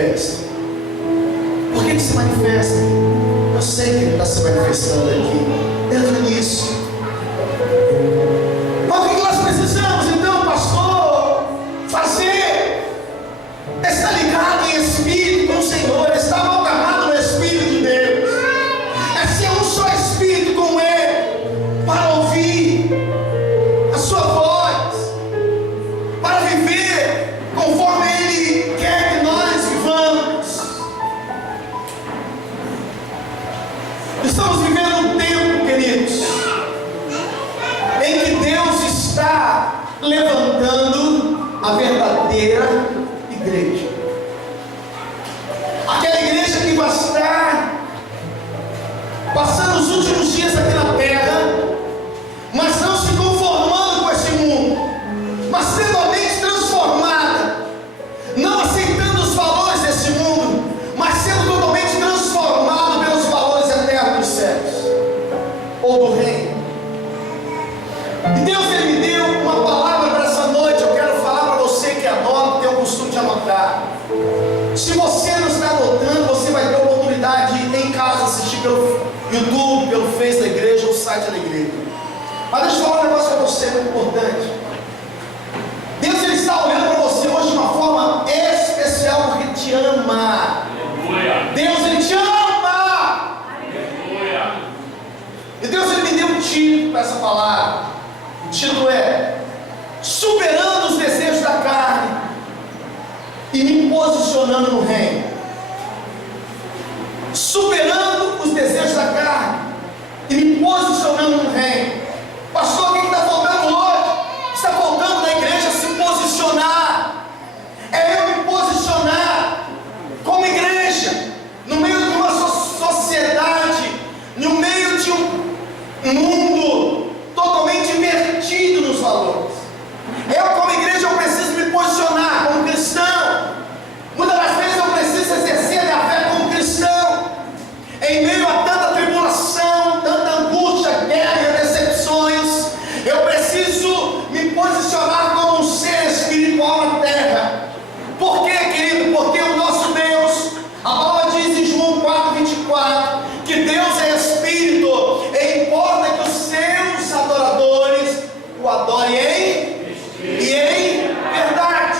manifesta. Por que se manifesta? Eu sei que ele está se manifestando aqui. Entra nisso. Mas o que nós precisamos então, pastor, fazer? É estar ligado em espírito com o Senhor, é estar amalgamado no Espírito de Deus, é ser um só espírito com Ele, para ouvir a sua voz, para viver conforme Ele quer que nós vivamos. Estamos vivendo um tempo, queridos, em que Deus está levantando a verdadeira igreja. Aquela igreja que vai estar passando os últimos dias aqui na terra, mas não se conformando com esse mundo, mas sendo a mente transformada, não aceitando os valores desse mundo, mas sendo totalmente transformado pelos valores eternos dos céus, ou do reino. E Deus, Ele me deu uma palavra para essa noite. Eu quero falar para você que anota, tem o costume de anotar. Se você não está anotando, você vai ter a oportunidade de em casa assistir pelo YouTube, pelo Face da igreja ou site da igreja. Mas deixa eu falar um negócio para você muito importante. Deus, Ele está olhando para você hoje de uma forma especial porque te ama. Deus, Ele te ama. E Deus, Ele me deu um título para essa palavra. O título é Superando os Desejos da Carne e me posicionando no reino. Superando os desejos da carne e me posicionando no reino. Pastor, o que está faltando hoje? Está faltando na igreja se posicionar. É eu me posicionar como igreja no meio de uma sociedade, no meio de um mundo totalmente invertido nos valores. Eu como igreja eu preciso me posicionar como cristão. Muitas das vezes eu preciso exercer a minha fé como cristão. Em meio a tanta tribulação, tanta angústia, guerra e decepções, eu preciso me posicionar como um ser espiritual na terra. Por quê, querido? Porque o nosso Deus, a palavra diz em João 4:24, que Deus é espírito, e importa que os seus adoradores o adorem em verdade.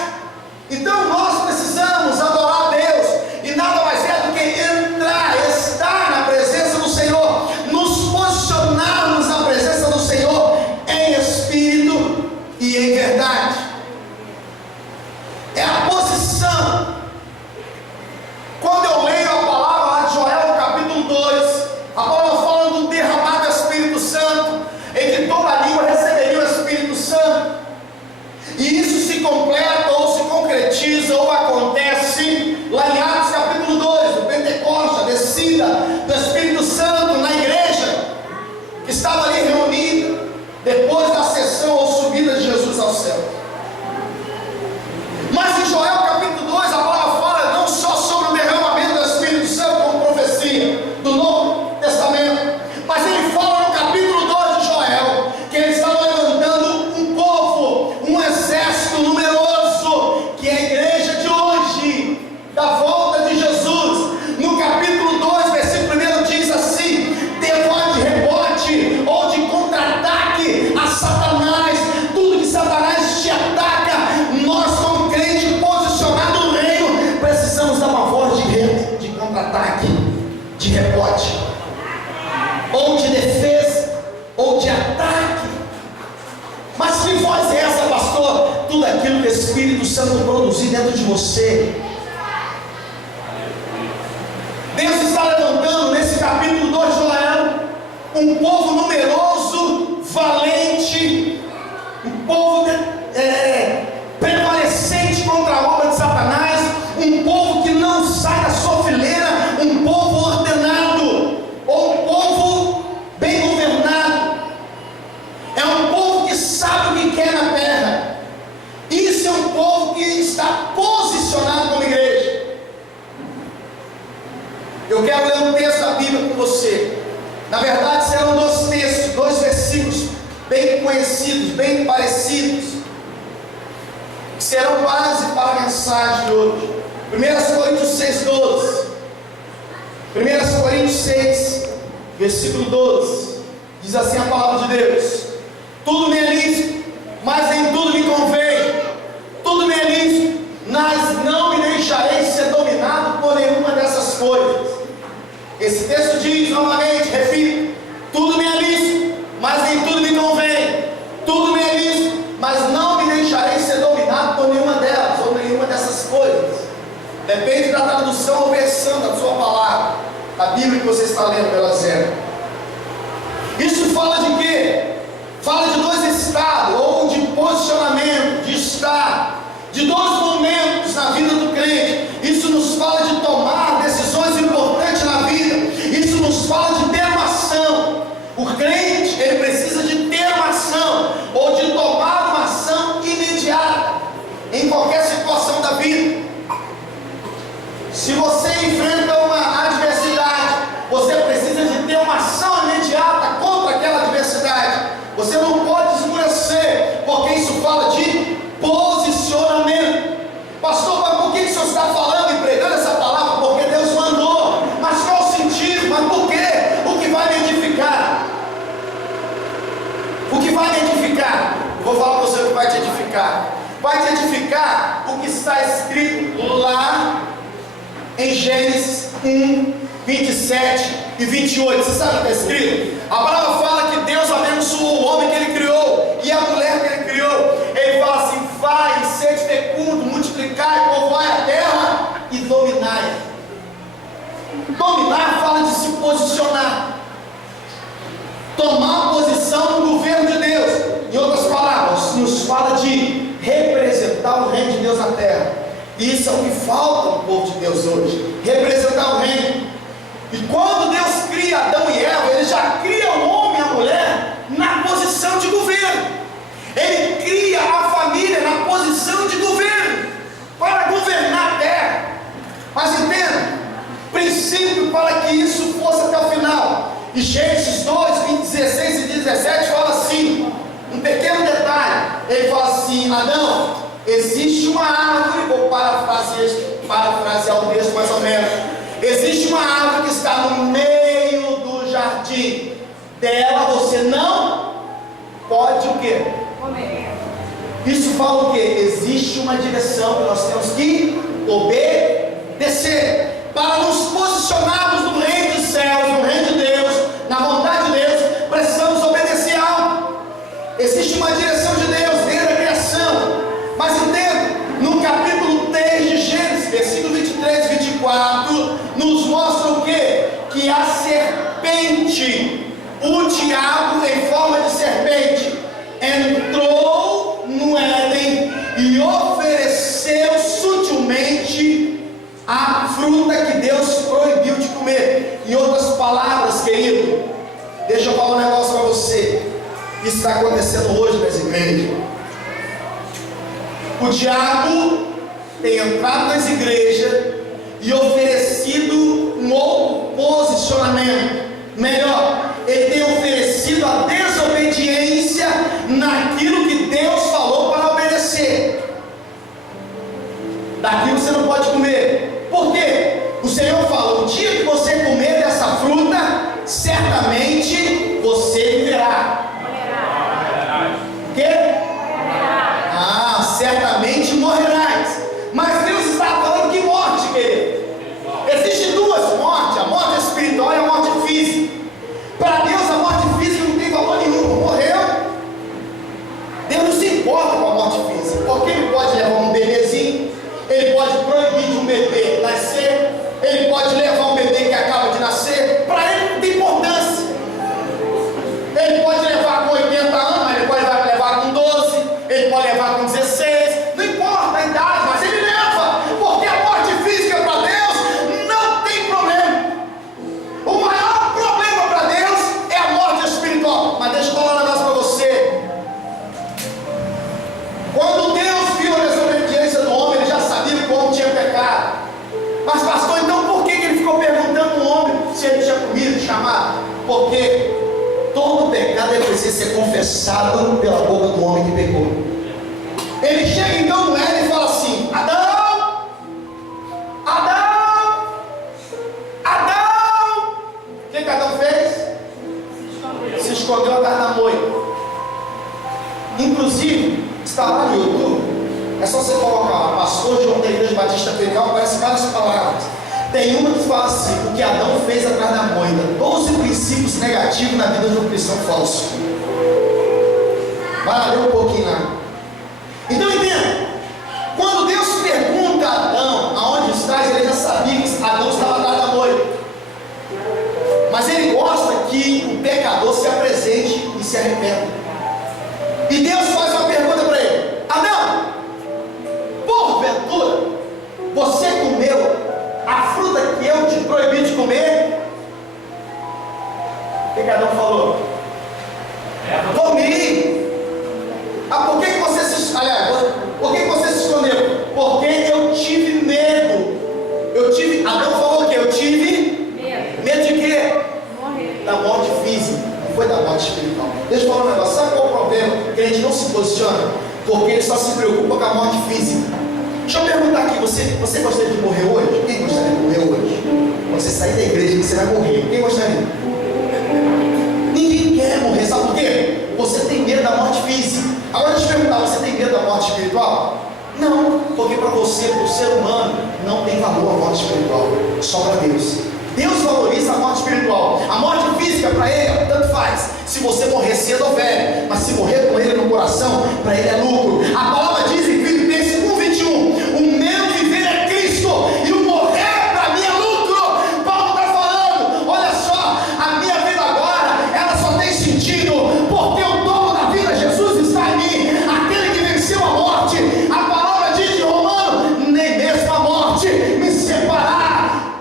Então nós precisamos adorar a Deus, e nada mais é do que estar na presença do Senhor, nos posicionarmos na presença do Senhor em espírito e em verdade. É a posição. Quando eu leio a palavra lá de Joel, no capítulo 2, a palavra fala do derramado do Espírito Santo, em que toda língua receberia o Espírito Santo. E isso se completa ou se concretiza ou acontece lá em Atos capítulo 2, o Pentecoste, a descida do Espírito Santo na igreja que estava ali reunida depois da ascensão ou subida de Jesus ao céu. Mas em Joel capítulo 2 a palavra fala não só sobre o derramamento do Espírito Santo como profecia do Novo Testamento, mas ele fala no capítulo 2 de Joel que ele estava levantando um povo, um exército numeroso, que é a igreja de hoje, da volta de Jesus. No capítulo 2, versículo 1 diz assim: devote de rebote ou de contra-ataque a Satanás, tudo que Satanás te ataca, nós como crente posicionado no reino, precisamos dar uma voz de contra-ataque, de rebote, ou de defesa, ou de ataque. Mas que voz é essa, pastor? Tudo aquilo que o Espírito Santo produzir dentro de você. Deus está levantando nesse capítulo 2 de Joel um povo numeroso, valente, um povo prevalecente contra a obra de Satanás, um povo que não sai da sua fileira, um povo ordenado, ou um povo bem governado. É um povo que sabe o que quer na terra. Isso é um povo que está posicionado como igreja. Eu quero ler um texto da Bíblia com você. Na verdade serão dois textos, dois versículos bem conhecidos, bem parecidos, que serão base para a mensagem de hoje. 1 Coríntios versículo 12, diz assim a palavra de Deus: tudo me é lícito, mas nem tudo me convém. Tudo me é lícito, mas não me deixarei ser dominado por nenhuma dessas coisas. Esse texto diz novamente, repito: tudo me é lícito, mas nem tudo me convém. Tudo me é lícito, mas não me deixarei ser dominado por nenhuma delas, ou nenhuma dessas coisas. Depende da tradução ou versão da sua palavra, a Bíblia que você está lendo, pela zero. Isso fala de quê? Fala de dois estados, ou de posicionamento, de estar, de dois momentos na vida do crente. Isso nos fala de tomar decisões importantes na vida. Isso nos fala de ter uma ação. O crente, ele precisa de ter uma ação, ou de tomar uma ação imediata, em qualquer situação da vida. Se você enfrenta uma adversidade, você precisa de ter uma ação imediata contra aquela adversidade. Você não pode esmurecer, porque isso fala de posicionamento. Pastor, mas por que o senhor está falando e pregando essa palavra? Porque Deus mandou. Mas qual o sentido? Mas por quê? O que vai me edificar? O que vai me edificar? Vou falar para você o que vai te edificar. Vai te edificar o que está escrito lá em Gênesis 1, 27 e 28. Você sabe o que está escrito? A palavra fala que Deus abençoou o homem que ele criou e a mulher que ele criou. Ele fala assim: vai, sede fecundo, multiplicai, povoai a terra e dominai. Dominar fala de se posicionar, tomar posição no governo de Deus. Em outras palavras, nos fala de representar o reino de Deus na terra. E isso é o que falta no povo de Deus hoje: representar o reino. E quando Deus cria Adão e Eva, Ele já cria o homem e a mulher na posição de governo. Ele cria a família na posição de governo, para governar a terra. Mas entenda, princípio para que isso fosse até o final. E Gênesis 2, 16 e 17 fala assim, um pequeno detalhe. Ele fala assim: Adão, existe uma árvore, vou parafrasear o texto mais ou menos. Existe uma árvore que está no meio do jardim. Dela você não pode o quê? Comer. Isso fala o quê? Existe uma direção que nós temos que obedecer. Para nos posicionarmos no reino dos céus, no reino de Deus, na vontade de Deus, precisamos obedecer algo. Existe uma direção de Deus desde a criação. Mas entenda, no capítulo 3 de Gênesis, versículo 23 e 24, nos mostra o quê? Que a serpente, o diabo em forma de serpente, entrou no Éden e ofereceu sutilmente a fruta que Deus proibiu de comer. Em outras palavras, querido, deixa eu falar um negócio para você. Isso está acontecendo hoje nas igrejas. O diabo tem entrado nas igrejas e oferecido um outro posicionamento. Melhor, ele tem oferecido a desobediência naquilo que Deus falou para obedecer. Daquilo você não pode comer. Por quê? O Senhor fala: o dia que você comer dessa fruta, certamente você viverá. O quê? Certamente morrerás. Mas Deus está falando que morte, querido. Existem duas mortes: a morte espiritual e a morte física. Para Deus a morte física não tem valor nenhum. Morreu, Deus não se importa com a morte física, porque Ele pode levar um bebezinho, Ele pode proibir de um bebê nascer, Ele pode levar um bebê que acaba de nascer. Para Ele não tem importância. Ele pode levar com 80 anos, Ele pode levar com 12, Ele pode levar com 16. Não importa a idade, mas Ele leva, porque a morte física para Deus não tem problema. O maior problema para Deus é a morte espiritual. Mas deixa eu falar um negócio para você. Quando Deus viu a desobediência do homem, Ele já sabia que o homem tinha pecado. Mas pastor, então por que Ele ficou perguntando ao homem se ele tinha comido, chamado? Porque todo pecado precisa ser confessado pela boca do homem que pecou. Ele chega então no Éden e fala assim: Adão, Adão, Adão. O que Adão fez? lista perical, aparecem várias palavras. Tem uma que fala assim: o que Adão fez atrás da moita. 12 princípios negativos na vida de um cristão falso. Vai ler um pouquinho lá. Então entenda, quando Deus pergunta a Adão aonde estás, ele já sabia que Adão estava atrás da moita. Mas ele gosta que o pecador se apresente e se arrependa. E Deus faz uma pergunta para ele: Adão, porventura você comeu a fruta que eu te proibi de comer? O que Adão falou? Comi. Por que você se... Aliás, por que você se escondeu? Porque eu tive medo. Adão falou o quê? Eu tive medo. Medo de quê? Morrer. Da morte física. Não foi da morte espiritual. Deixa eu falar um negócio. Sabe qual é o problema? Que a gente não se posiciona? Porque ele só se preocupa com a morte física. Deixa eu perguntar aqui, você gostaria de morrer hoje? Quem gostaria de morrer hoje? Quando você sair da igreja, você vai morrer. Quem gostaria? Ninguém quer morrer, sabe por quê? Você tem medo da morte física. Agora deixa eu perguntar, você tem medo da morte espiritual? Não, porque para você, para o ser humano, não tem valor a morte espiritual, só para Deus. Deus valoriza a morte espiritual. A morte física para ele, tanto faz. Se você morrer cedo ou velho, mas se morrer com ele no coração, para ele é lucro. A palavra diz em Filipenses 1:21, o meu viver é Cristo e o morrer para mim é lucro. Paulo está falando, olha só, a minha vida agora, ela só tem sentido porque o dono da vida, Jesus, está em mim, aquele que venceu a morte. A palavra diz em Romano, nem mesmo a morte me separará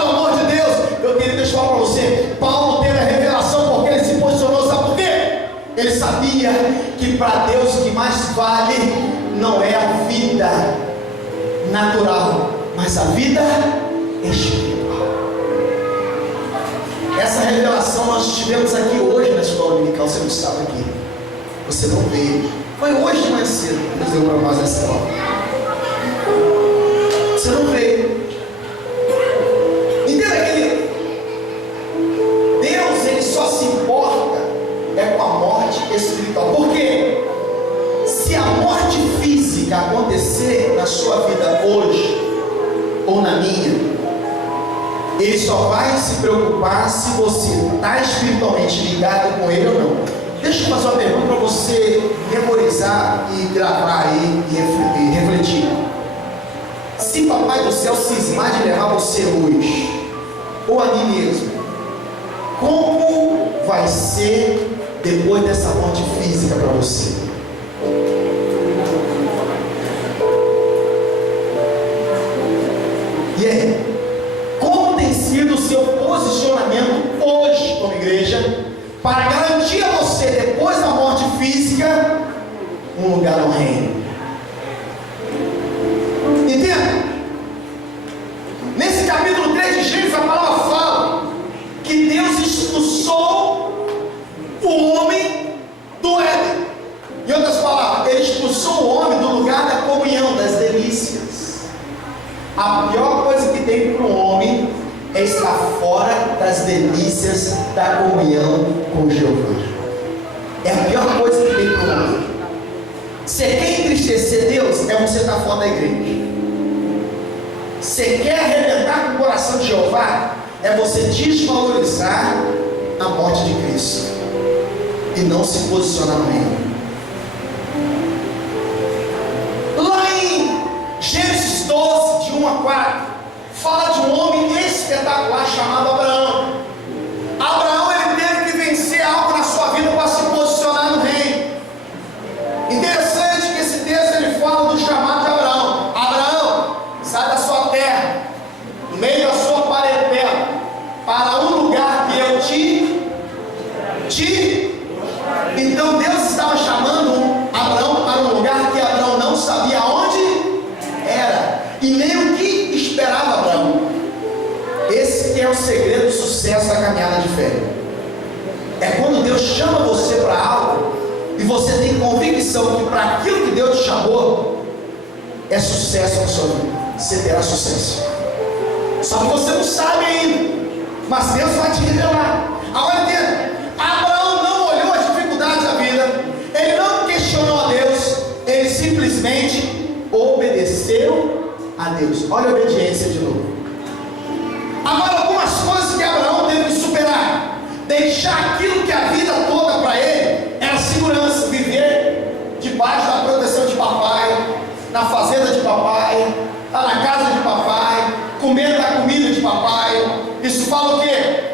do amor de Deus. Eu queria deixar para você, Paulo teve a revelação porque ele se posicionou, sabe por quê? Ele sabia que para Deus o que mais vale não é a vida natural, mas a vida espiritual. Essa revelação nós tivemos aqui hoje na escola dominical. Você não estava aqui, você não veio. Foi hoje de mais cedo que Deus deu para nós essa escola. Você não veio. Entenda, querido? Deus, ele só se importa com a morte espiritual. Por quê? Se a morte física acontecer na sua vida hoje ou na minha, ele só vai se preocupar se você está espiritualmente ligado com ele ou não. Deixa eu fazer uma pergunta para você memorizar e gravar aí e refletir. Se Papai do Céu cismar de levar você hoje, ou a mim mesmo, como vai ser depois dessa morte física para você? E aí? Como tem sido o seu posicionamento hoje como igreja para garantir a você, depois da morte física, um lugar no reino? Entenda? Nesse capítulo 3 de Gênesis, a palavra fala que Deus expulsou o homem do Éden. Em outras palavras, ele expulsou o homem do lugar da comunhão, das delícias. A pior coisa que tem para um homem é estar fora das delícias da comunhão com Jeová. É a pior coisa que tem para um homem. Você quer entristecer Deus? É você estar fora da igreja. Você quer arrebentar com o coração de Jeová? É você desvalorizar a morte de Cristo e não se posicionar no reino. Lá em Gênesis 12, de 1 a 4, fala de um homem espetacular chamado Abraão. Abraão, ele teve que vencer algo na sua vida para se posicionar no reino. Interessante que esse texto ele fala do chamado de Abraão. Abraão, sai da sua terra, no meio da sua parentela, para um lugar que eu te. Então Deus estava chamando Abraão para um lugar que Abraão não sabia onde era e nem o que esperava Abraão. Esse que é o segredo do sucesso da caminhada de fé. É quando Deus chama você para algo e você tem convicção que para aquilo que Deus te chamou é sucesso na sua vida. Você terá sucesso. Só que você não sabe ainda, mas Deus vai te revelar. Agora entenda, Abraão não olhou as dificuldades da vida, ele não questionou a Deus, ele simplesmente obedeceu a a Deus. Olha a obediência de novo. Agora, algumas coisas que Abraão teve que superar. Deixar aquilo que a vida toda para ele era segurança. Viver debaixo da proteção de papai, na fazenda de papai, estar na casa de papai, comer da comida de papai. Isso fala o quê?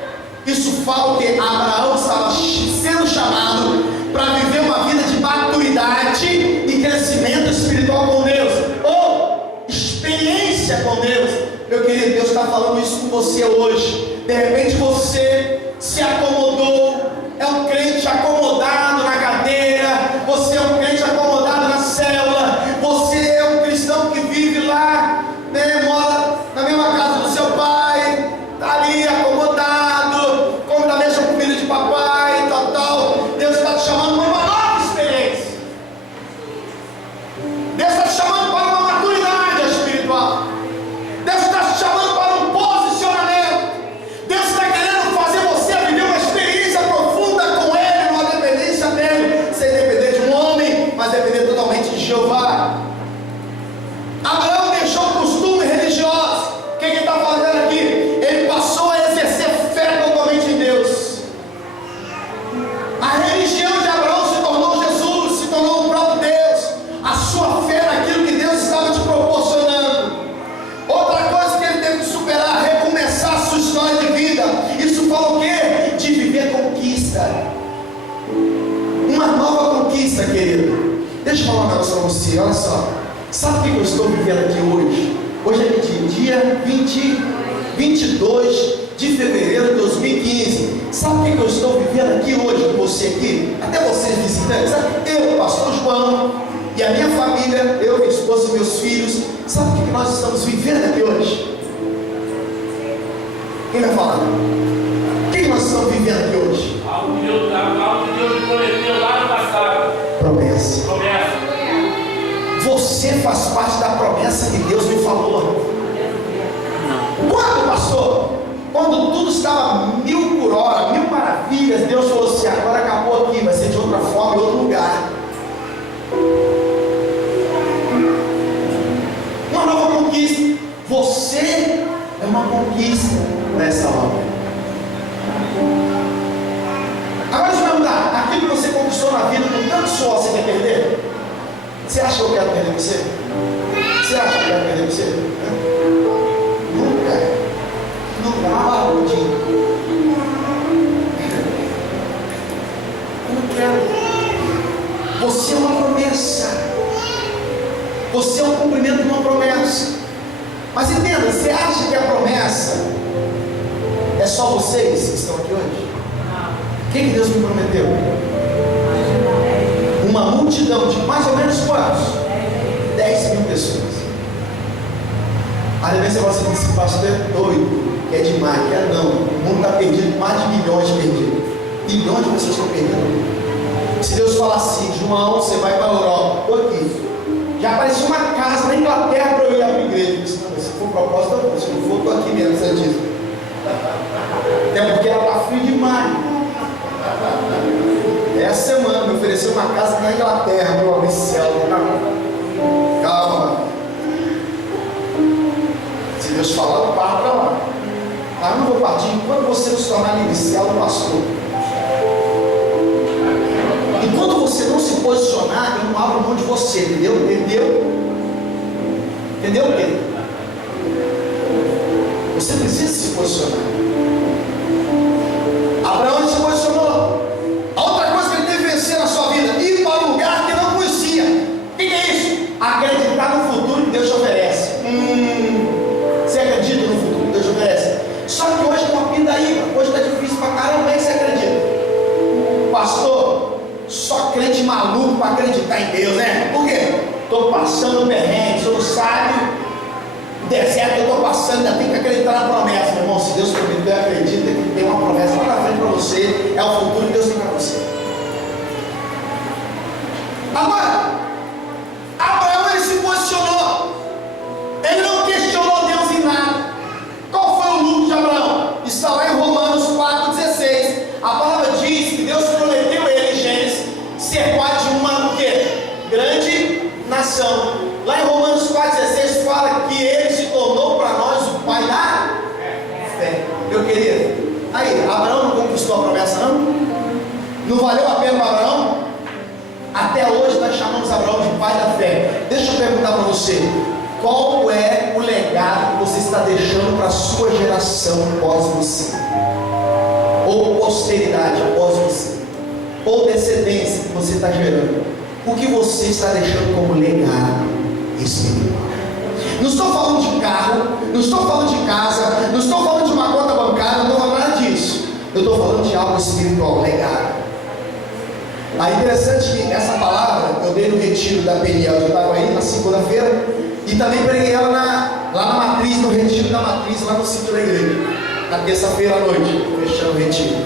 Isso fala que Abraão estava sendo chamado para viver uma vida de maturidade e crescimento espiritual com Deus, ou experiência com Deus. Meu querido, Deus está falando isso com você hoje. De repente você se acomodou, é um crente acomodado na cadeira, você é um crente acomodado na célula, você é um cristão que vive lá, né, mora na mesma casa do seu pai, está ali acomodado, come da mesma comida de papai, tal. Deus está te chamando para uma nova experiência. Deus está te chamando para uma maturidade espiritual. Deus está te chamando para um posicionamento. Deus está querendo fazer você viver uma experiência profunda com Ele, uma dependência dEle, sem depender de um homem, mas depender totalmente de Jeová. Abraão deixou costumes religiosos. O que ele está fazendo aqui? Ele passou a exercer fé totalmente em Deus. A religião de Abraão se tornou Jesus, se tornou o próprio Deus. A sua fé naquilo que Deus estava te proporcionando. Outra coisa que ele teve que superar, recomeçar a sua história de vida. Isso fala o quê? De viver conquista. Uma nova conquista, querido. Deixa eu falar um negócio para você, olha só. Sabe o que eu estou vivendo aqui hoje? Hoje é dia 22 de fevereiro de 2015. Sabe o que eu estou vivendo aqui hoje com você aqui? Até vocês visitantes. Sabe? Eu, pastor João, e a minha família, eu, minha esposa e meus filhos. Sabe o que nós estamos vivendo aqui hoje? Quem vai falar? O que nós estamos vivendo aqui hoje? Algo que Deus prometeu lá no passado. Promessa. Você faz parte da promessa que Deus me falou. Quando, pastor? Quando tudo estava 1000 por hora, 1000 maravilhas, Deus falou assim: agora acabou aqui, vai ser de outra forma, em outro lugar. Uma nova conquista. Você é uma conquista nessa obra. Agora deixa eu perguntar: aquilo que você conquistou na vida com tanto suor, você quer perder? Você acha que eu quero perder você? Você acha que eu quero perder você? Nunca. Barulhinho. Eu não quero. Você é uma promessa. Você é um cumprimento de uma promessa. Mas entenda, você acha que a promessa é só vocês que estão aqui hoje? Quem que Deus me prometeu? Uma multidão de mais ou menos quantos? 10 mil pessoas. Aí você fala assim: esse pastor é doido, que é demais, que é não. O mundo está perdido, mais de milhões perdidos. Milhões de pessoas estão perdidas. Se Deus falar assim: João, você vai para a Europa, estou aqui. Já apareceu uma casa na Inglaterra para eu ir à minha igreja. Eu disse: não, se for propósito, eu vou. Se não for, estou aqui mesmo, você diz. Até porque ela está frio demais. Essa semana me ofereceu uma casa na Inglaterra, meu amigo céu. Calma. Se Deus falar, eu parto para lá. Mas eu não vou partir enquanto você não se tornar inicial do pastor. Enquanto você não se posicionar, eu não abro mão de você, entendeu? Entendeu, querido? Você precisa se posicionar. Abraão se posicionou. A outra coisa que ele teve que vencer na sua vida: ir para um lugar que não conhecia. O que é isso? Acreditar no futuro que Deus te oferece. Você acredita no futuro que Deus te oferece? Só que hoje com a pindaíba, hoje está difícil pra caramba. Como é que você acredita? Pastor, só crente maluco para acreditar em Deus, né? Por quê? Estou passando perrengue, você não sabe o deserto que eu estou passando, ainda tem que acreditar na promessa. Meu irmão, se Deus prometeu, acredita que tem uma promessa lá na frente para você. É o futuro que Deus tem para você. Agora, Abraão, ele se posicionou. Ele não questionou Deus em nada. Qual foi o lucro de Abraão? Está lá em Romanos 4,16. A palavra diz que Deus prometeu a ele, em Gênesis, ser pai de uma grande nação. Lá em Romanos 4,16 fala que ele valeu a pena para Abraão? Até hoje nós chamamos Abraão de pai da fé. Deixa eu perguntar para você: qual é o legado que você está deixando para a sua geração após você? Ou posteridade após você? Ou descendência que você está gerando? O que você está deixando como legado espiritual? Não estou falando de carro, não estou falando de casa, não estou falando de uma conta bancária, não estou falando nada disso. Eu estou falando de algo espiritual, legado. É interessante que essa palavra eu dei no retiro da Peniel, eu estava aí na segunda-feira, e também preguei ela lá na matriz, no retiro da matriz, lá no sítio da igreja, na terça-feira à noite, fechando o retiro.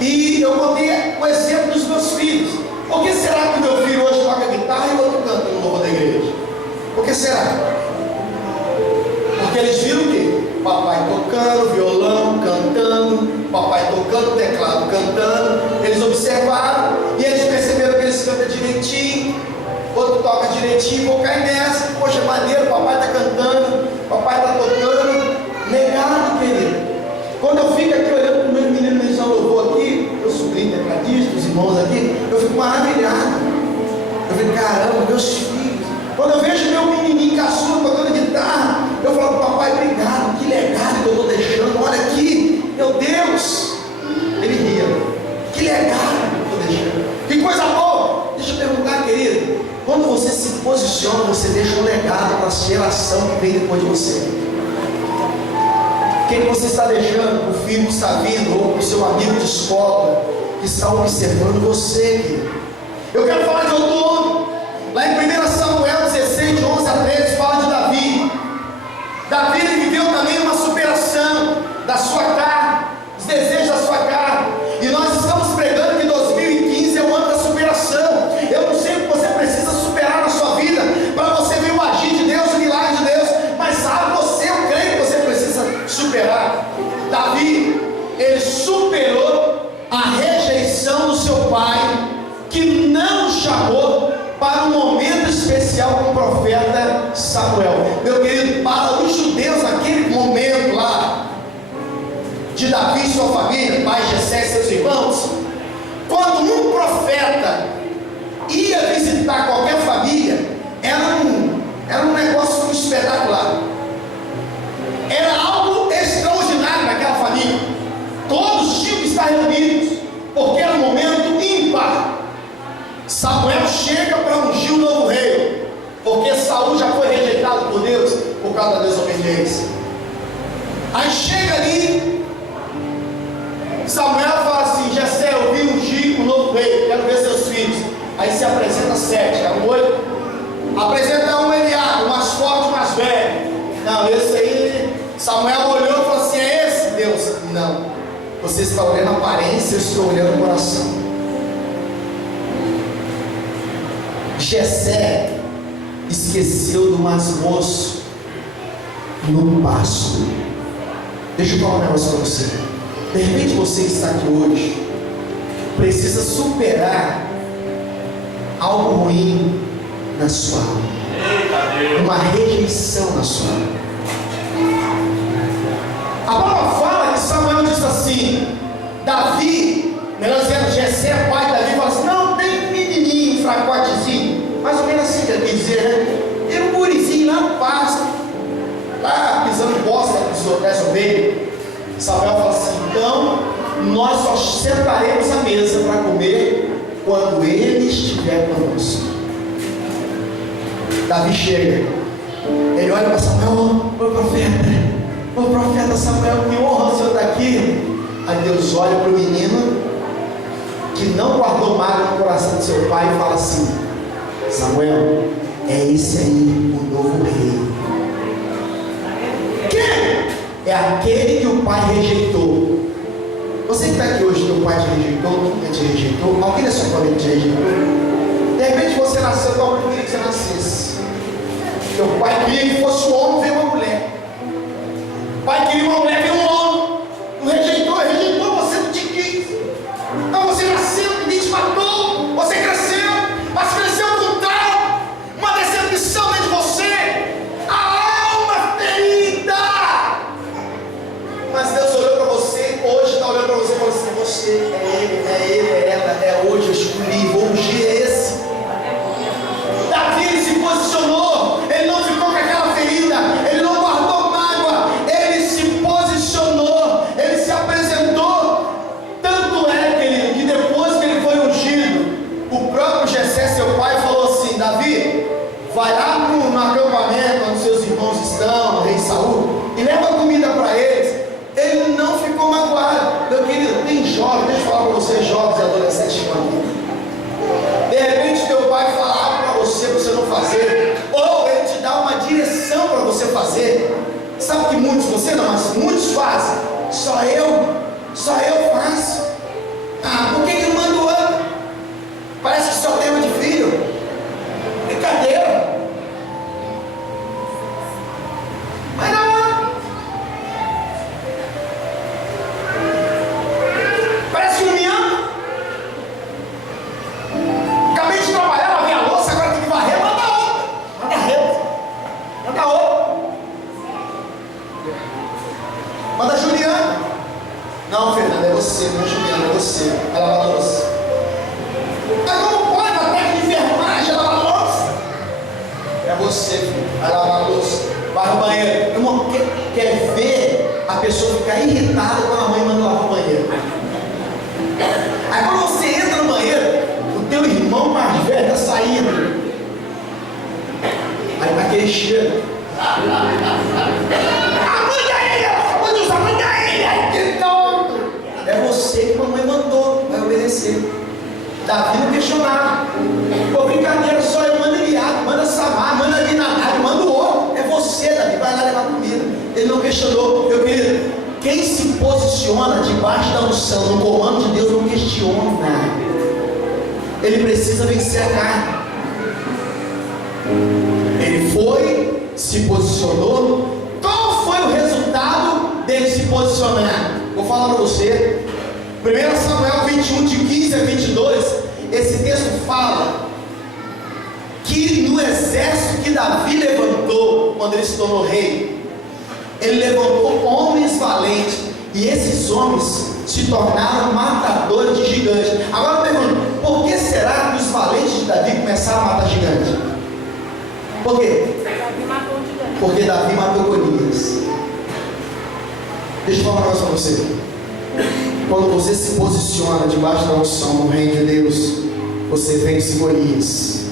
E eu contei o exemplo dos meus filhos. Por que será que o meu filho hoje toca guitarra e o outro canta no louvor da igreja? Por que será? Porque eles viram o quê? Papai tocando violão, cantando, papai tocando teclado, cantando. Eles observaram e eles perceberam que eles cantam direitinho, outro toca direitinho, vou cair nessa. Poxa, maneiro, papai está cantando, papai está tocando. Legado, querido. Quando eu fico aqui olhando para o meu menino ministrar louvor aqui, meu sobrinho tecladista, os irmãos aqui, eu fico maravilhado. Eu fico, caramba, meus filhos. Quando eu vejo meu menininho caçula tocando guitarra, eu falo, papai, obrigado, que legado que eu estou deixando. Olha aqui, meu Deus. Ele ria. Que legado que eu estou deixando. Que coisa boa. Deixa eu perguntar, querido. Quando você se posiciona, você deixa um legado para a geração que vem depois de você. O que você está deixando? O filho que está vindo, ou o seu amigo de escola que está observando você, querido. Eu quero falar de outro homem. Lá em 1 Samuel 16, de 11 a 13, fala de Davi. Davi, ele viveu também uma superação da sua carne, os desejos da sua carne. E nós estamos pregando que 2015 é o ano da superação. Eu não sei o que você precisa superar na sua vida para você ver o agir de Deus, o milagre de Deus. Mas sabe, eu creio que você precisa superar. Davi, ele superou a rejeição do seu pai, que não o chamou para um momento especial com o profeta Samuel. Meu querido, para os judeus naquele momento lá de Davi e sua família, pai Jessé e seus irmãos, quando um profeta ia visitar qualquer família, era um negócio espetacular, era algo extraordinário naquela família. Todos tinham que estar reunidos, porque era um momento ímpar. Samuel chega para ungir o novo rei, porque Saul já foi rejeitado por Deus por causa da desobediência. Aí chega ali, Samuel fala assim: Jessé, eu vim ungir o novo rei, quero ver seus filhos. Aí se apresenta 7, eram 8. Apresenta um Eliabe, mais forte, mais velho. Não, esse aí, Samuel olhou e falou assim: é esse Deus? Não, você está olhando a aparência, eu estou olhando o coração. Jessé esqueceu do mais moço no pasto. Deixa eu falar um negócio para você. De repente você que está aqui hoje precisa superar algo ruim na sua alma, uma rejeição na sua alma. A palavra fala que Samuel disse assim: Davi, melhor dizendo, Jessé, pai de Davi, fala assim: não, tem um menininho, fracotezinho, mais ou menos assim que ele quer dizer, né? Tem um gurizinho lá no pasto, lá pisando em bosta das ovelhas. Samuel fala assim: então nós só sentaremos a mesa para comer quando ele estiver conosco. Davi chega, ele olha para Samuel: ô profeta Samuel, que honra o senhor está aqui. Aí Deus olha para o menino que não guardou mágoa no coração do seu pai e fala assim: Samuel, é esse aí o novo rei. Quem? É aquele que o pai rejeitou. Você que está aqui hoje, teu pai te rejeitou, quem te rejeitou, alguém da sua família te rejeitou. De repente você nasceu igual eu queria que você nascesse. Teu pai queria que fosse um homem, veio uma mulher. O pai queria uma mulher, veio um homem. Não rejeitou você, não te quis. Então você nasceu, ninguém te matou. Você cresceu, mas cresceu com trauma, uma decepção dentro de você, a alma ferida. Mas Deus olhou para você, hoje está olhando para você e falou assim: você é ele, Sabe que muitos, você não, mas muitos fazem. Só eu faço. Ah, por que não manda o outro? Parece que só tem um de filho. Brincadeira. Mas não. Parece que não me ama. Acabei de trabalhar, lavei a louça, agora tem que varrer. Manda outra. Manda outra. Manda a Juliana. Não, Fernanda, é você, não é Juliana, é você. Vai lavar a louça. Mas como pode a técnica de enfermagem lavar a louça? É você, filho. Vai lavar a louça. Vai no banheiro. Irmão, quer ver a pessoa ficar irritada quando a mãe manda lavar o banheiro? Aí quando você entra no banheiro, o teu irmão mais velho está saindo. Aí tá aquele cheiro. É você que a mamãe mandou, vai obedecer. Davi não questionava. Pô, brincadeira, só eu mando Eliabe, manda Samar, manda Abinadab, manda o outro. É você, Davi, vai lá levar comida. Ele não questionou. Meu querido, quem se posiciona debaixo da unção, no comando de Deus, não questiona. Ele precisa vencer a carne. Ele foi, se posicionou. Qual foi o resultado dele se posicionar? Vou falar para você. 1 Samuel 21, de 15 a 22, esse texto fala que no exército que Davi levantou, quando ele se tornou rei, ele levantou homens valentes, e esses homens se tornaram matadores de gigantes. Agora eu pergunto, por que será que os valentes de Davi começaram a matar gigantes? Por quê? Porque Davi matou Golias. Deixa eu falar um negócio para você. Quando você se posiciona debaixo da unção no reino de Deus, você vence Golias,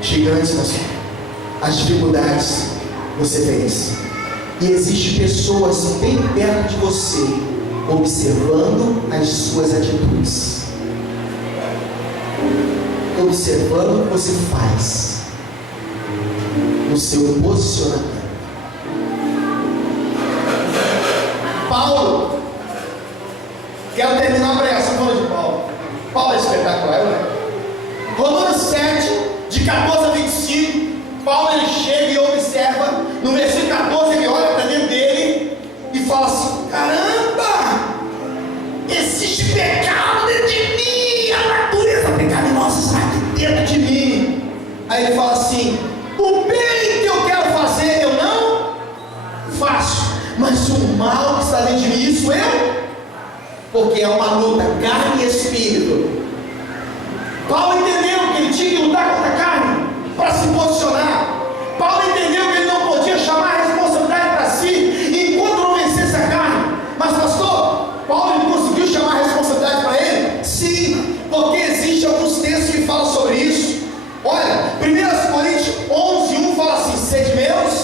gigantes na sua vida. As dificuldades você vence. E existem pessoas bem perto de você, observando as suas atitudes, observando o que você faz, no seu posicionamento. Paulo, quero terminar a pregação falando de Paulo. Paulo é espetacular, não é? Romanos 7, de 14 a 25, Paulo ele chega e observa, no versículo 14 ele olha para dentro dele e fala assim: caramba, existe pecado dentro de mim, a natureza pecaminosa sai de dentro de mim. Aí ele fala assim: o bem que eu quero fazer eu não faço, mas o mal que está dentro de mim, isso eu, porque é uma luta carne e espírito. Paulo entendeu que ele tinha que lutar contra a carne para se posicionar. Paulo entendeu que ele não podia chamar a responsabilidade para si enquanto não vencesse a carne. Mas pastor, Paulo ele conseguiu chamar a responsabilidade para ele? Sim, porque existem alguns textos que falam sobre isso. Olha, 1 Coríntios 11, 1 fala assim: sede meus,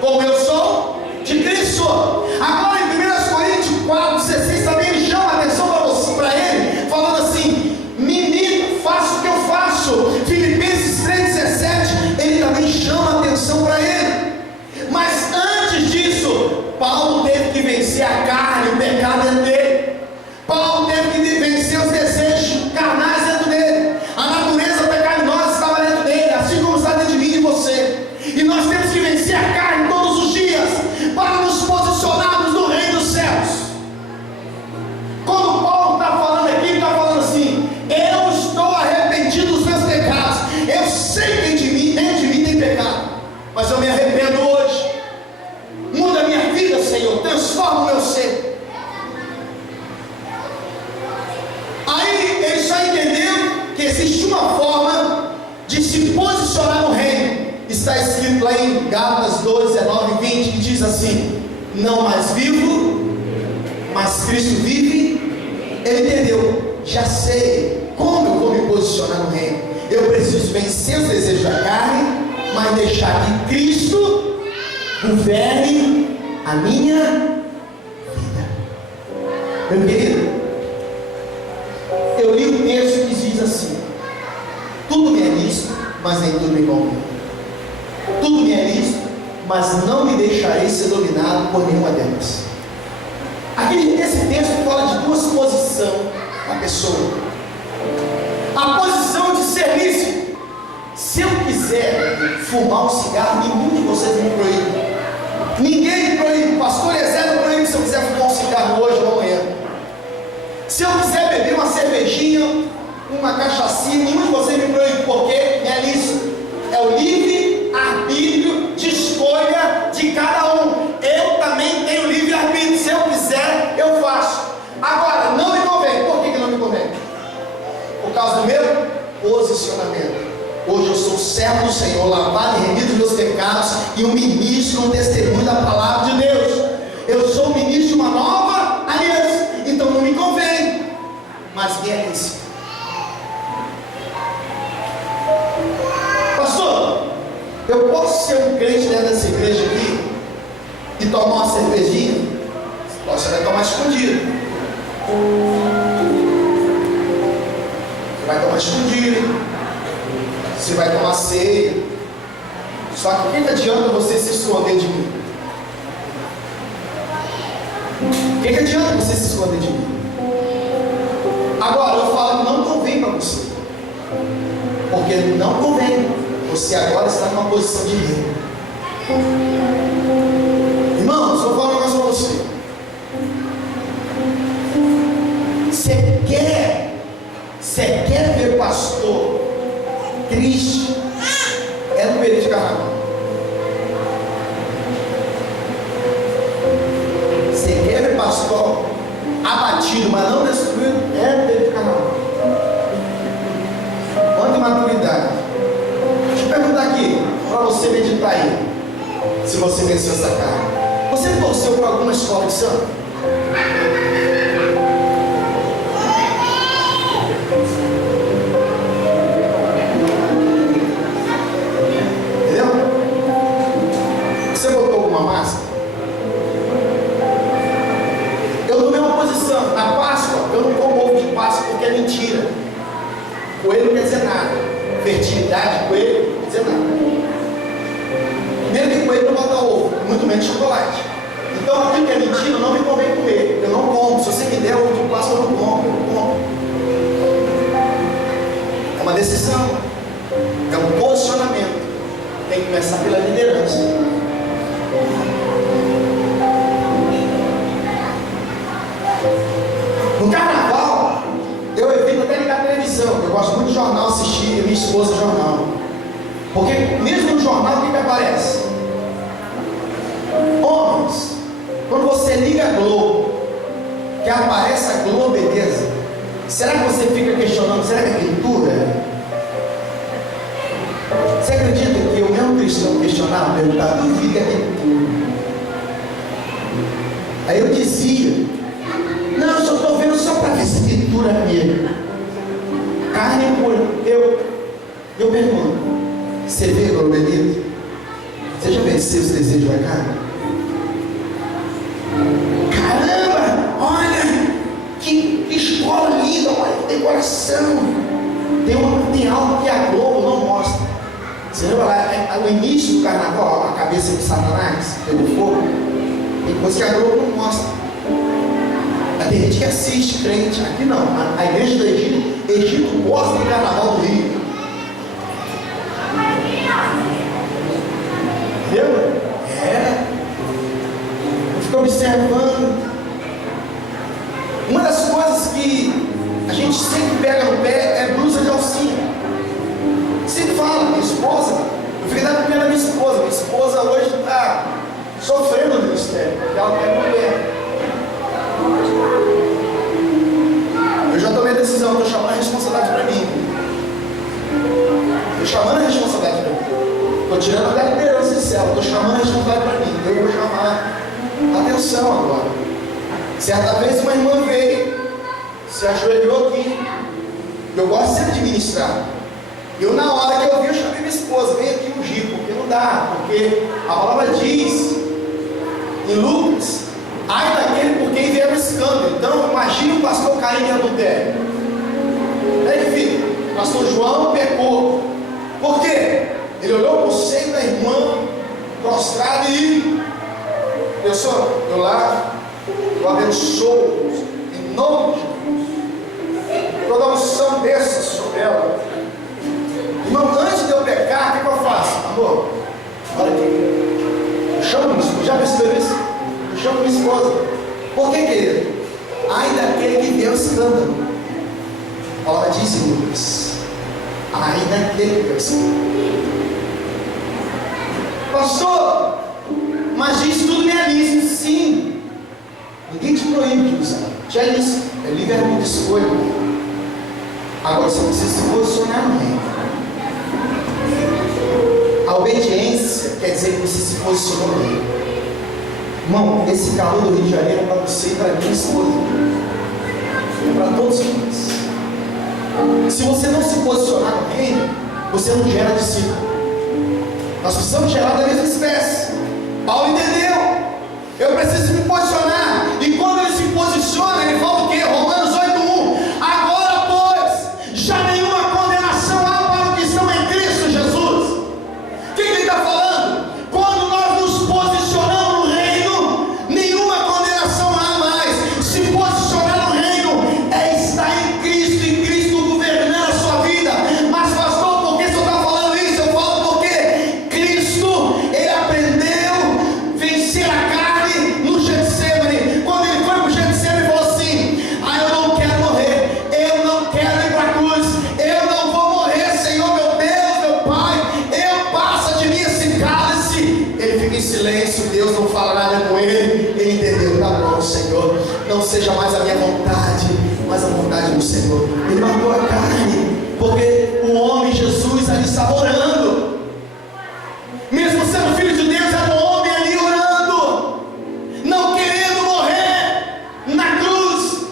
como eu sou de Cristo. Agora em 1 Coríntios 4, 16 também ele chama a atenção para ele, falando assim: menino, faço o que eu faço. Filipenses 3,17 ele também chama a atenção para ele. Mas antes disso, Paulo teve que vencer a carne, o pecado dentro dele. Paulo teve que vencer os desejos carnais dentro dele. A natureza pecaminosa estava dentro dele, assim como está dentro de mim e de você. E nós temos que vencer a carne todos os dias para nos posicionarmos no reino dos céus. Quando Paulo está falando aqui, ele está falando assim: eu estou arrependido dos meus pecados. Eu sei que dentro de mim tem pecado, mas eu me arrependo hoje. Muda a minha vida, Senhor, transforma o meu ser. Aí ele só entendeu que existe uma forma de se posicionar no reino. Está escrito lá em Gálatas 2, 19 e 20, que diz assim: não mais vivo, mas Cristo vive. Ele entendeu: já sei como eu vou me posicionar no reino. Eu preciso vencer os desejos da carne, mas deixar que Cristo governe a minha vida. Meu querido, eu li um texto que diz assim: tudo me é lícito, mas nem tudo me convém. Tudo me é lícito, mas não me deixarei ser dominado por nenhuma delas. Aqui, esse texto fala de duas posições da pessoa. A posição de ser lícito. Se eu quiser fumar um cigarro, nenhum de vocês me proíbe. Ninguém me proíbe. Pastor Ezé não proíbe se eu quiser fumar um cigarro hoje ou amanhã. Se eu quiser beber uma cervejinha, uma cachaçinha, nenhum de vocês me proíbe, porque é lícito. É o livre-arbítrio de escolha de cada um. Eu também tenho livre-arbítrio. Se eu quiser, eu faço. Agora, não me convém. Por que não me convém? Por causa do meu posicionamento. Hoje eu sou servo do Senhor, lavado e remido dos meus pecados, e um ministro, um testemunho da palavra de Deus. Eu sou um ministro de uma nova aliança. Então não me convém, mas me é lícito. Pastor, eu posso ser um crente dentro dessa igreja aqui e tomar uma cervejinha? Você vai tomar escondido. Você vai tomar escondido. Você vai tomar ceia. Só que o que adianta você se esconder de mim? O que adianta você se esconder de mim? Agora eu falo que não convém para você. Porque não convém. Você agora está numa posição de rei. Irmãos, eu vou falar um negócio para você. Você quer ver pastor triste? É no período de carnaval. Você quer ver pastor abatido, mas não destruído? É no período de carnaval. Quanta maturidade. Deixa eu perguntar aqui, para você meditar aí, se você venceu essa carga. Você torceu por alguma escola de samba? Entendeu? Você botou alguma máscara? Eu tomei uma posição. Na Páscoa, eu não como ovo de Páscoa porque é mentira. Coelho não quer dizer nada. Fertilidade, coelho, não quer dizer nada. Primeiro que coelho não bota ovo, muito menos chocolate. Então aquilo que é mentira não me convém comer. Eu não como. Se você me der ovo de Páscoa, eu não como. Eu não como. É uma decisão. É um posicionamento. Tem que começar pela liderança. No carnaval, eu evito até ligar a televisão. Eu gosto muito de jornal, assistir minha esposa jornal. Porque mesmo no jornal, o que aparece? Homens, quando você liga a Globo, que aparece a Globo, beleza? Será que você fica questionando? Será que é pintura? Você acredita que o mesmo cristão questionava, perguntava, duvida que é pintura? Aí eu dizia, não, eu só estou vendo só para ver se pintura mesmo. Carne pura. Eu pergunto, você vê globelito? Você já venceu os desejos da carne? Caramba, olha que escola linda, olha que decoração. Tem algo que a Globo não mostra. Você lembra lá, no início do carnaval, a cabeça de Satanás pelo fogo? Tem coisa que a Globo não mostra. Tem gente que assiste, crente. Aqui não. A igreja do Egito mostra o carnaval do Rio. Entendeu? Eu fico observando. Uma das coisas que a gente sempre pega no pé é blusa de alcinha. Sempre fala, minha esposa, eu fiquei dando pena da minha esposa. Minha esposa hoje está sofrendo no ministério, porque ela quer mulher. Eu já tomei a decisão, estou chamando a responsabilidade para mim. Estou chamando a responsabilidade para mim. Estou tirando da liderança de céu, estou chamando a responsabilidade para mim. Eu vou chamar a atenção agora. Certa vez uma irmã veio, se ajoelhou aqui. Eu gosto sempre de ministrar. Eu, na hora que eu vi, eu chamei minha esposa, vem aqui ungir, porque não dá, porque a palavra diz em Lucas, ai daquele por quem vier o escândalo. Então imagine o pastor caindo em adultério. Aí filho, o pastor João pecou. Por quê? Ele olhou para o seio da irmã prostrado e eu lá, eu abençoo em nome de Jesus. Toda unção desça sobre ela. Irmão, antes de eu pecar, o que eu faço? Amor, olha aqui. Eu chamo minha esposa, já percebeu isso? Eu chamo minha esposa. Por que, querido? Ai daquele que vê o escândalo. A palavra diz em Lucas. Ai daquele que vê o escândalo. Pastor, mas isso tudo me é lícito, sim. Ninguém te proíbe de usar. Já é lícito, é livre-arbítrio de escolha. Agora você precisa se posicionar no reino. A obediência quer dizer que você se posicionou no reino. Irmão, esse calor do Rio de Janeiro é para você e para minha esposa. É para todos nós. Se você não se posicionar no reino, você não gera discípulo. Nós precisamos gerar da mesma espécie. Paulo entendeu. Eu preciso me posicionar. E quando ele se posiciona, ele fala o quê? Romanos 8:1. Agora, pois, já nenhuma condenação há para os que estão em Cristo Jesus. O que ele está falando? Quando nós nos posicionamos no reino, nenhuma condenação há mais. Se posicionar no reino é estar em Cristo governando a sua vida. Mas pastor, por que o senhor está falando isso? Eu falo porque Cristo, ele aprendeu a vencer a carne no Getsemane. Quando ele foi para o Getsemane, ele falou assim: eu não quero morrer, eu não quero ir para a cruz, eu não vou morrer, Senhor meu Deus, meu Pai, passa de mim esse cálice. Ele fica em silêncio, Deus não fala nada com ele. Ele entendeu, tá bom, Senhor, não seja mais a minha vontade, mas a vontade do Senhor. Ele matou a carne, porque o homem Jesus ali estava orando, mesmo sendo filho de Deus, era um homem ali orando, não querendo morrer na cruz.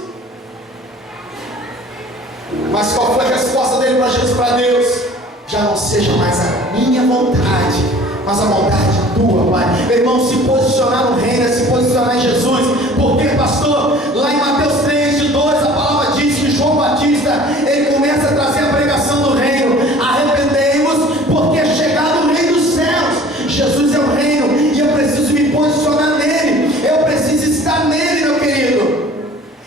Mas qual foi a resposta dele para Jesus, para Deus? Já não seja mais a minha vontade, mas a vontade tua, Pai. Meu irmão, se posicionar no reino é se posicionar em Jesus. Porque, pastor, lá em Mateus 3:2, a palavra diz que João Batista, ele começa a trazer a pregação do reino. Arrependei-vos, porque é chegado o reino dos céus. Jesus é o reino, e eu preciso me posicionar nele. Eu preciso estar nele, meu querido.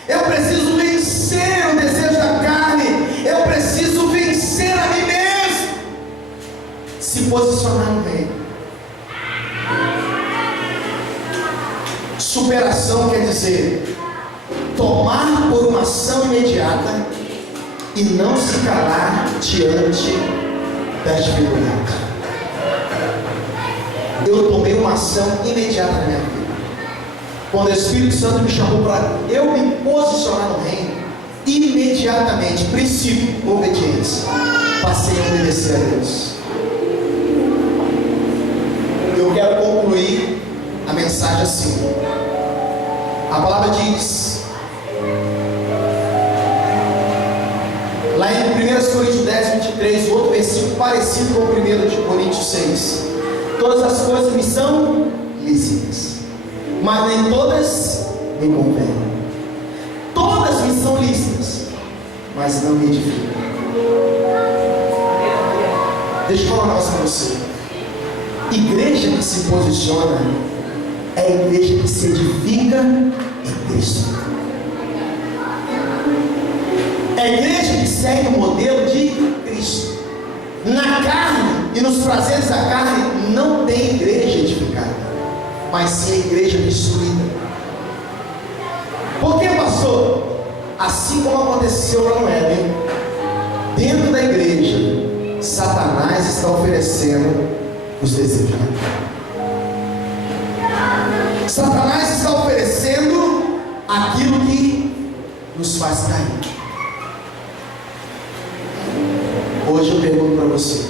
Eu preciso vencer o desejo da carne. Eu preciso vencer a mim mesmo. Se posicionar no reino. Superação quer dizer tomar por uma ação imediata e não se calar diante da dificuldade. Eu tomei uma ação imediata na minha vida. Quando o Espírito Santo me chamou para eu me posicionar no reino, imediatamente, princípio, obediência, passei a obedecer a Deus. Eu quero concluir a mensagem assim. A palavra diz lá em 1 Coríntios 10:23, outro versículo parecido com o 1 Coríntios 6: todas as coisas me são lícitas, mas nem todas me convêm. Todas me são lícitas, mas não me edificam. Deixa eu falar um negócio para você. Igreja que se posiciona é a igreja que se edifica em Cristo. É a igreja que segue o modelo de Cristo. Na carne e nos prazeres da carne não tem igreja edificada, mas sim a igreja destruída. Por que, pastor? Assim como aconteceu lá no Éden, dentro da igreja, Satanás está oferecendo os desejos da carne. Satanás está oferecendo aquilo que nos faz cair. Hoje eu pergunto para você: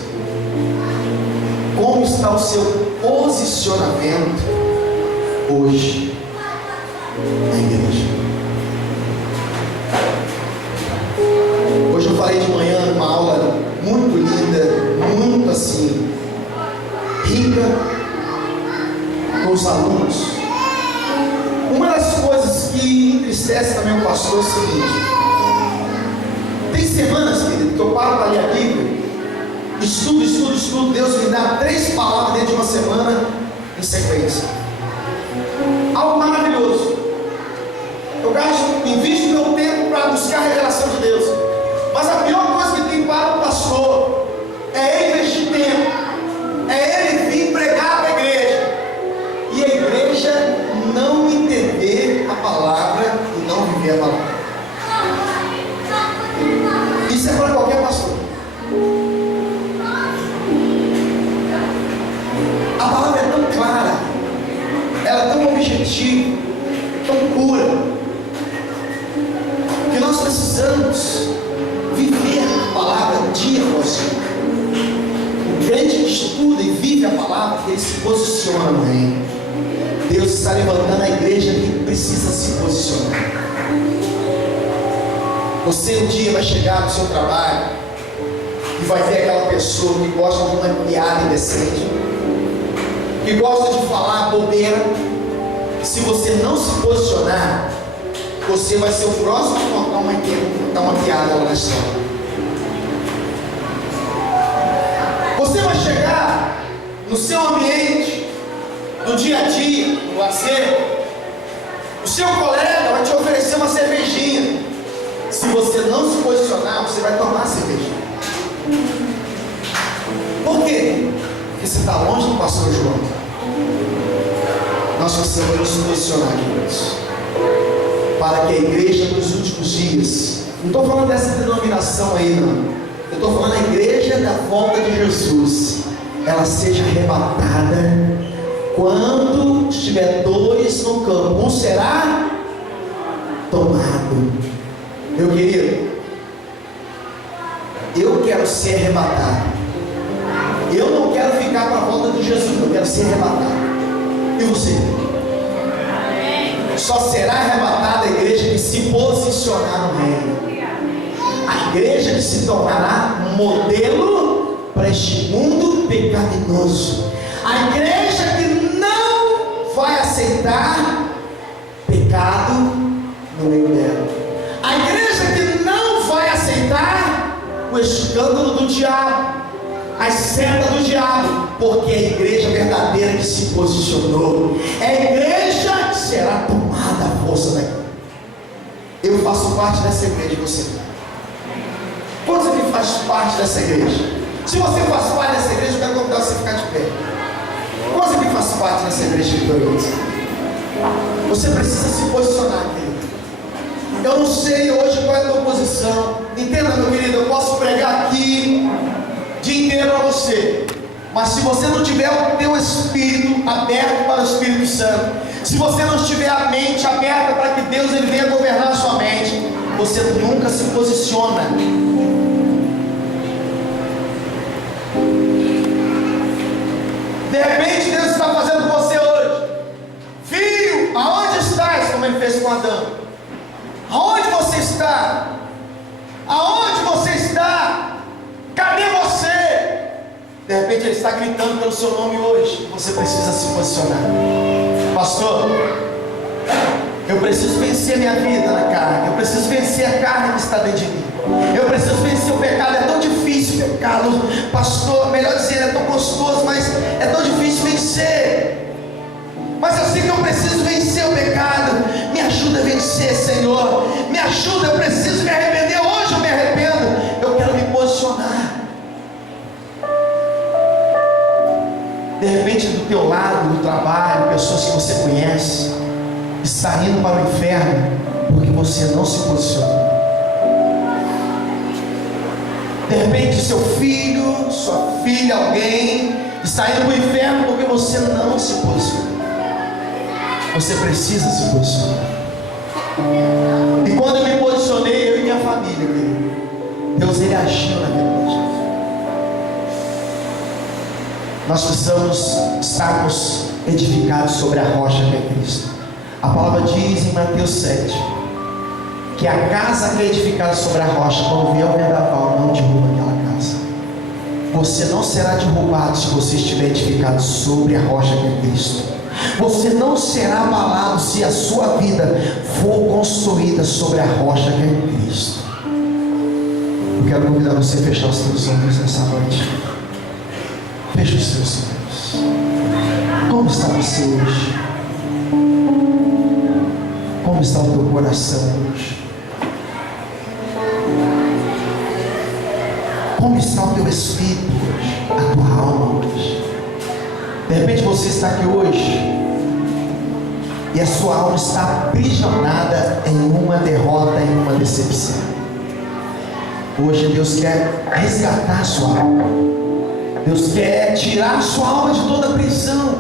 como está o seu posicionamento hoje na igreja? Hoje eu falei de manhã uma aula muito linda, muito assim, rica, com os alunos. Uma das coisas que entristece também o pastor é o seguinte: tem semanas, querido, que eu paro para ler a Bíblia, estudo, Deus me dá 3 palavras dentro de uma semana em sequência. invisto meu tempo para buscar a revelação de Deus. Mas a pior coisa que tem para o pastor é ele investir tempo, é ele vir pregar para a igreja e a igreja não entender a palavra e não viver a palavra. Isso é para qualquer pastor. A palavra é tão clara, ela é tão objetiva, tão pura, que nós precisamos viver a palavra dia após dia. O crente que estuda e vive a palavra, ele se posiciona no reino. Deus está levantando a igreja que precisa se posicionar. Você um dia vai chegar no seu trabalho e vai ver aquela pessoa que gosta de uma piada indecente, que gosta de falar bobeira. Se você não se posicionar, você vai ser o próximo a contar uma piada lá na história. Você vai chegar no seu ambiente, no dia a dia, no lazer, o seu colega vai te oferecer uma cervejinha. Se você não se posicionar, você vai tomar cerveja. Por quê? Porque você está longe do pastor João. Nós precisamos nos posicionar aqui por isso, para que a igreja dos últimos dias, não estou falando dessa denominação aí não, eu estou falando da igreja da volta de Jesus, ela seja arrebatada quando estiver dois no campo, um será tomado. Meu querido, eu quero ser arrebatado. Eu não quero ficar para a volta de Jesus, eu quero ser arrebatado. E você? Só será arrebatada a igreja que se posicionar no reino. A igreja que se tornará modelo para este mundo pecaminoso. A igreja que não vai aceitar pecado no meio dela. A igreja que não vai aceitar o escândalo do diabo, a seta do diabo, porque é a igreja verdadeira que se posicionou. É a igreja que será tomada a força daqui. Eu faço parte dessa igreja, você. Quantos aqui faz parte dessa igreja? Se você faz parte dessa igreja, eu quero convidar você a ficar de pé. Quantos aqui faz parte dessa igreja de Deus? Você precisa se posicionar, querido. Eu não sei hoje qual é a tua posição. Entenda, meu querido, eu posso pregar aqui o dia inteiro para você, mas se você não tiver o teu espírito aberto para o Espírito Santo, se você não tiver a mente aberta para que Deus ele venha governar a sua mente, você nunca se posiciona. De repente Deus está fazendo com você hoje: filho, aonde estás? Como ele fez com Adão. Aonde você está? Aonde você está? Cadê você? De repente ele está gritando pelo seu nome hoje. Você precisa se posicionar. Pastor, eu preciso vencer minha vida na carne. Eu preciso vencer a carne que está dentro de mim. Eu preciso vencer o pecado. É tão difícil pecado. Pastor, melhor dizer, é tão gostoso, mas é tão difícil vencer. Mas eu sei que eu preciso vencer o pecado. Me ajuda a vencer, Senhor. Me ajuda, eu preciso me arrepender. Hoje eu me arrependo. Eu quero me posicionar. De repente do teu lado, do trabalho, pessoas que você conhece está indo para o inferno porque você não se posicionou. De repente seu filho, sua filha, alguém está indo para o inferno porque você não se posicionou. Você precisa se posicionar. E quando eu me posicionei, eu e minha família, querido, Deus ele agiu na minha vida. Nós precisamos estarmos edificados sobre a rocha que é Cristo. A palavra diz em Mateus 7 que a casa que é edificada sobre a rocha, quando vier o vendaval, não derruba aquela casa. Você não será derrubado se você estiver edificado sobre a rocha que é Cristo. Você não será abalado se a sua vida for construída sobre a rocha que é Cristo. Eu quero convidar você a fechar os seus olhos nessa noite. Feche os seus olhos. Como está você hoje? Como está o teu coração hoje? Como está o teu espírito hoje? A tua alma hoje? De repente você está aqui hoje e a sua alma está aprisionada em uma derrota, em uma decepção. Hoje Deus quer resgatar a sua alma. Deus quer tirar a sua alma de toda prisão.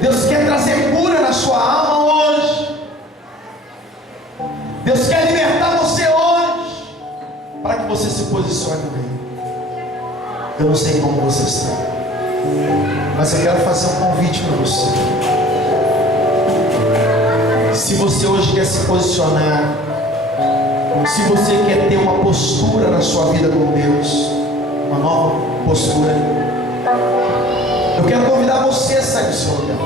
Deus quer trazer cura na sua alma hoje. Deus quer libertar você hoje, para que você se posicione bem. Eu não sei como você está, mas eu quero fazer um convite para você. Se você hoje quer se posicionar, se você quer ter uma postura na sua vida com Deus, uma nova postura, eu quero convidar você a sair do seu lugar.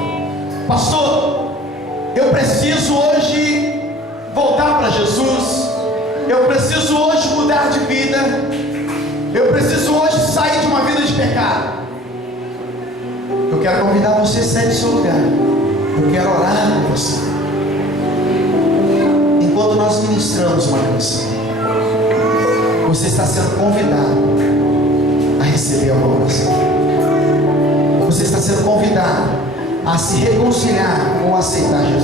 Pastor, eu preciso hoje voltar para Jesus. Eu preciso hoje mudar de vida. Eu preciso hoje sair de uma vida de pecado. Eu quero convidar você a sair do seu lugar. Eu quero orar por você. Enquanto nós ministramos uma canção, você está sendo convidado a receber uma oração. Você está sendo convidado a se reconciliar ou aceitar Jesus.